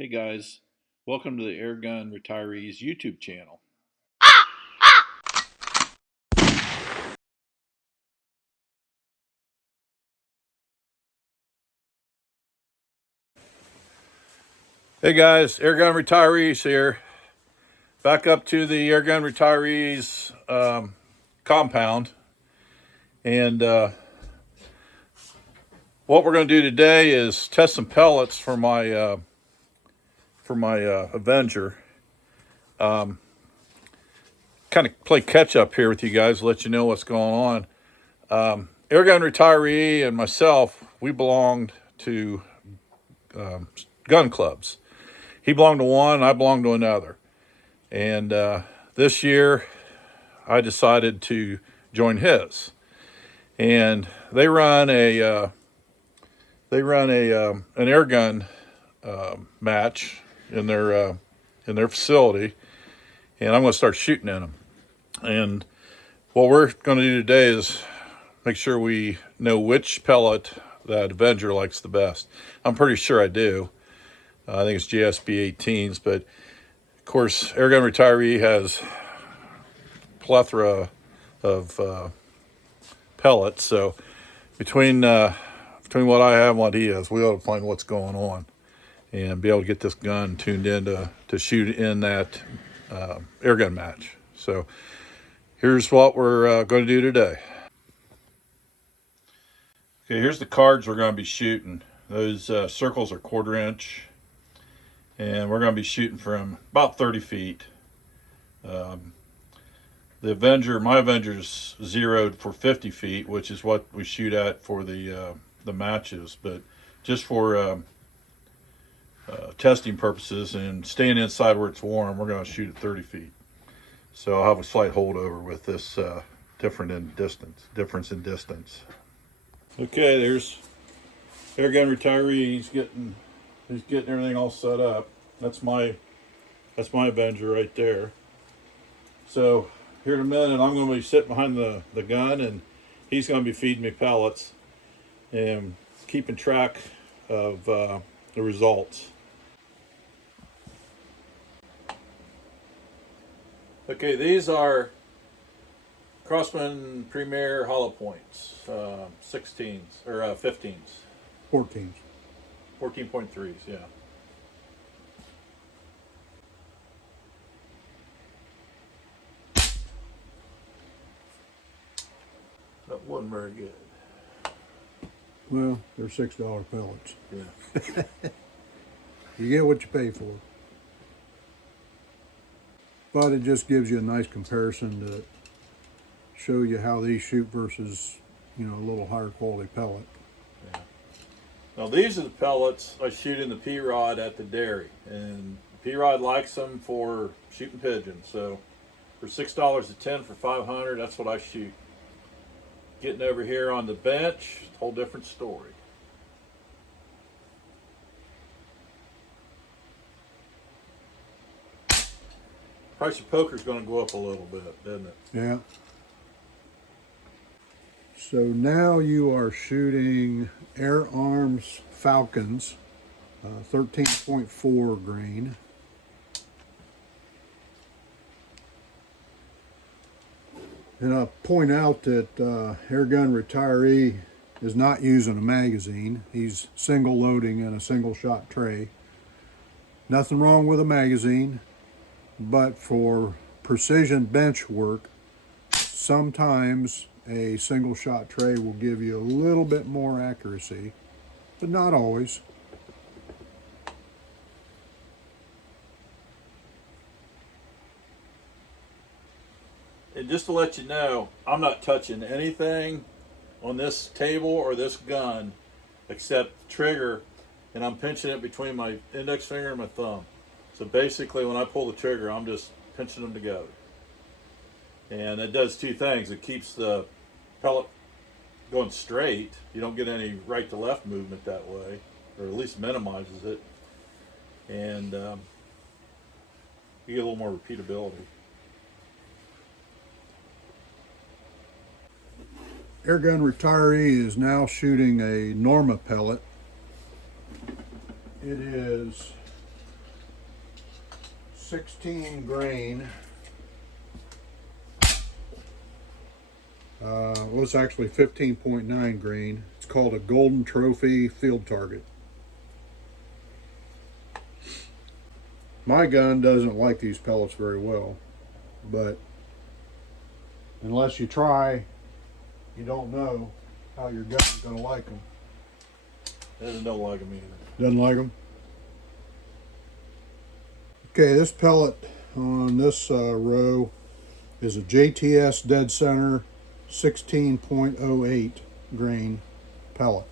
Hey guys, welcome to the Airgun Retirees YouTube channel. Hey guys, Airgun Retirees here. Back up to the Airgun Retirees compound. And what we're going to do today is test some pellets for my Avenger. Kind of play catch up here with you guys, let you know what's going on. Airgun Retiree and myself, we belonged to gun clubs. He belonged to one, I belonged to another. And this year, I decided to join his. And they run an air gun match in their facility, and I'm going to start shooting at them. And what we're going to do today is make sure we know which pellet that Avenger likes the best. I'm pretty sure I do. I think it's GSB 18s, but of course, Airgun Retiree has plethora of pellets. So between what I have and what he has, we ought to find what's going on and be able to get this gun tuned in to shoot in that airgun match. So here's what we're going to do today. Okay, here's the cards we're going to be shooting. Those circles are 1/4 inch, and we're going to be shooting from about 30 feet. The Avenger, my Avenger's zeroed for 50 feet, which is what we shoot at for the matches. But just for testing purposes and staying inside where it's warm, we're going to shoot at 30 feet. So I'll have a slight holdover with this difference in distance. Okay, there's Airgun Retiree. He's getting everything all set up. That's my Avenger right there. So here in a minute, I'm going to be sitting behind the gun, and he's going to be feeding me pellets and keeping track of the results. Okay, these are Crossman Premier Hollow Points, 16s or 15s, 14s. 14.3s, yeah. That wasn't very good. Well, they're $6 pellets. Yeah. You get what you pay for. But it just gives you a nice comparison to show you how these shoot versus, a little higher quality pellet. Yeah. Now these are the pellets I shoot in the P-Rod at the dairy, and P-Rod likes them for shooting pigeons. So for $6 a 10 for 500, that's what I shoot. Getting over here on the bench, whole different story. Price of poker is going to go up a little bit, isn't it? Yeah. So now you are shooting Air Arms Falcons, 13.4 grain. And I'll point out that Airgun Retiree is not using a magazine. He's single loading in a single shot tray. Nothing wrong with a magazine, but for precision bench work, sometimes a single shot tray will give you a little bit more accuracy, but not always. And just to let you know, I'm not touching anything on this table or this gun except the trigger, and I'm pinching it between my index finger and my thumb. So basically when I pull the trigger, I'm just pinching them together. And it does two things. It keeps the pellet going straight. You don't get any right to left movement that way, or at least minimizes it. And you get a little more repeatability. Airgun Retiree is now shooting a Norma pellet. It is 16 grain. Well, it's actually 15.9 grain. It's called a Golden Trophy Field Target. My gun doesn't like these pellets very well, but unless you try, you don't know how your gun's going to like them. Doesn't don't like them either. Doesn't like them? Okay, this pellet on this row is a JTS Dead Center 16.08 grain pellet.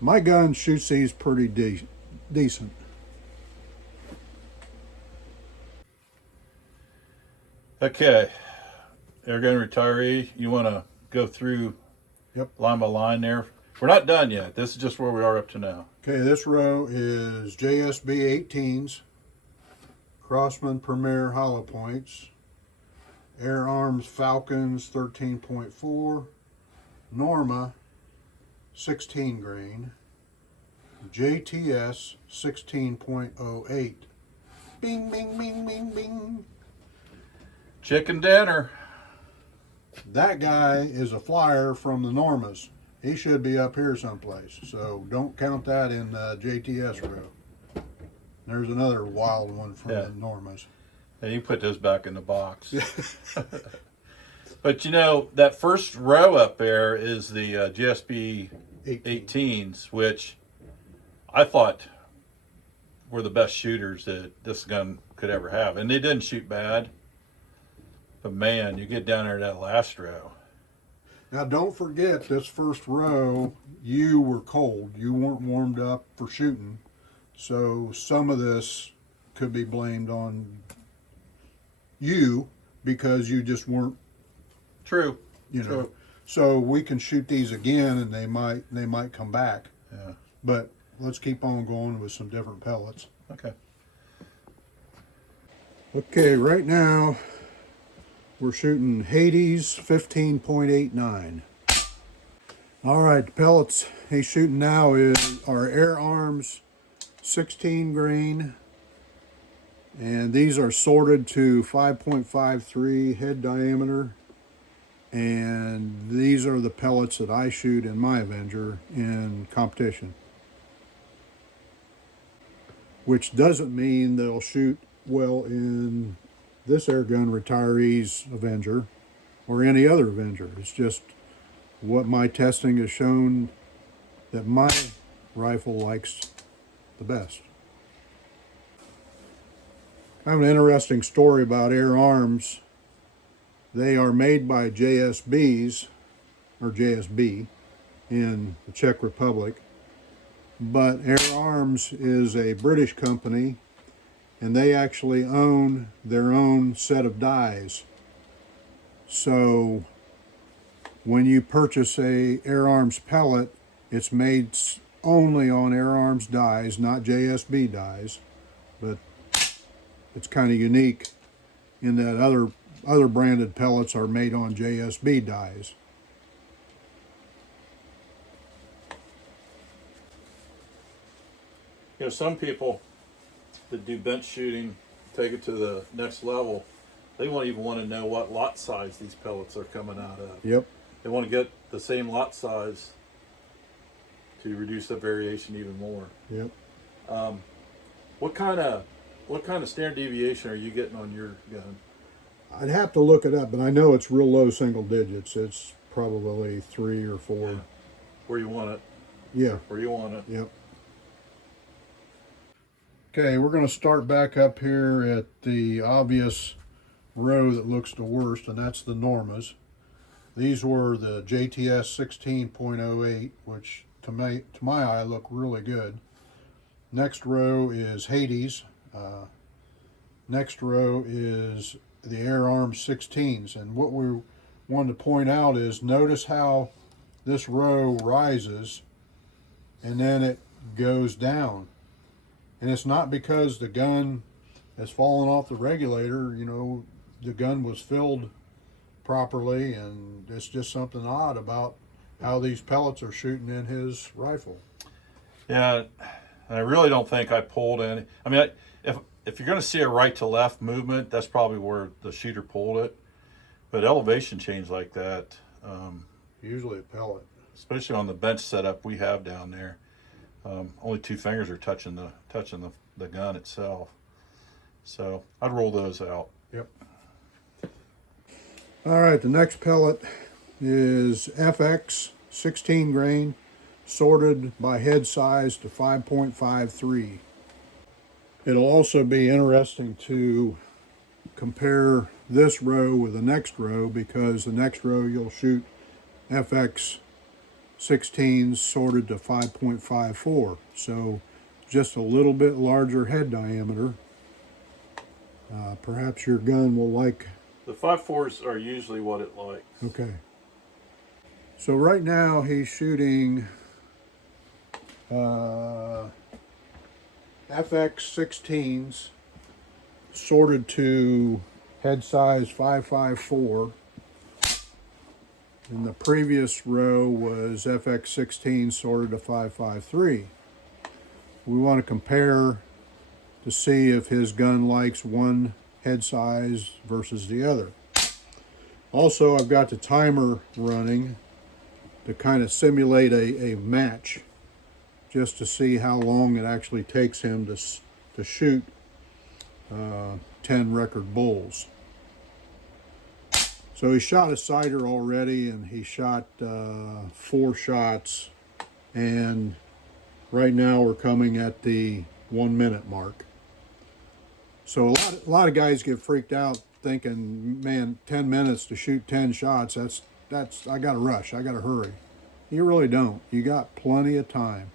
My gun shoots these pretty decent. Okay, Airgun Retiree, you want to go through line by line there? We're not done yet. This is just where we are up to now. Okay, this row is JSB 18s, Crossman Premier Hollow Points, Air Arms Falcons 13.4, Norma 16 grain, JTS 16.08. Bing, bing, bing, bing, bing. Chicken dinner. That guy is a flyer from the Normas. He should be up here someplace, so don't count that in JTS row. There's another wild one from the Normas. And you put those back in the box. But you know, that first row up there is the GSB 18s, which I thought were the best shooters that this gun could ever have. And they didn't shoot bad. But man, you get down there to that last row. Now don't forget, this first row, you were cold. You weren't warmed up for shooting. So some of this could be blamed on you because you just weren't. True. You know. True. So we can shoot these again and they might come back. Yeah. But let's keep on going with some different pellets. Okay. Okay, right now we're shooting Hades 15.89. All right, the pellets he's shooting now are Air Arms 16 grain, and these are sorted to 5.53 head diameter, and these are the pellets that I shoot in my Avenger in competition, which doesn't mean they'll shoot well in this Airgun Retirees Avenger or any other Avenger. It's just what my testing has shown that my rifle likes the best. I have an interesting story about Air Arms. They are made by JSBs, or JSB, in the Czech Republic, but Air Arms is a British company, and they actually own their own set of dies. So when you purchase a Air Arms pellet, it's made only on Air Arms dies, not JSB dies. But it's kind of unique in that other branded pellets are made on JSB dies. You know, some people that do bench shooting, take it to the next level, they won't even want to know what lot size these pellets are coming out of. Yep. They want to get the same lot size to reduce the variation even more. Yep. What kind of standard deviation are you getting on your gun? I'd have to look it up, but I know it's real low single digits. It's probably 3 or 4. Yeah. Where you want it. Yeah. Where you want it. Yep. Okay, we're going to start back up here at the obvious row that looks the worst, and that's the Normas. These were the JTS 16.08, which to my eye look really good. Next row is Hades. Next row is the Air Arms 16s. And what we wanted to point out is notice how this row rises and then it goes down. And it's not because the gun has fallen off the regulator. You know, the gun was filled properly, and it's just something odd about how these pellets are shooting in his rifle. Yeah, I really don't think I pulled any. I mean, if you're going to see a right to left movement, that's probably where the shooter pulled it. But elevation change like that, Usually a pellet. especially on the bench setup we have down there, only 2 fingers are touching the gun itself. So I'd roll those out. Yep. All right, the next pellet is FX 16 grain, sorted by head size to 5.53. It'll also be interesting to compare this row with the next row, because the next row you'll shoot FX 16s sorted to 5.54. So just a little bit larger head diameter. Perhaps your gun will like. The 5.4s are usually what it likes. Okay. So right now he's shooting FX 16s sorted to head size 5.54. And the previous row was FX 16 sorted to 5.53. We want to compare to see if his gun likes one head size versus the other. Also, I've got the timer running to kind of simulate a match, just to see how long it actually takes him to shoot 10 record bulls. So he shot a sighter already, and he shot 4 shots, and right now we're coming at the 1 minute mark. So a lot of guys get freaked out thinking, man, 10 minutes to shoot 10 shots, that's I gotta rush, I gotta hurry. You really don't. You got plenty of time.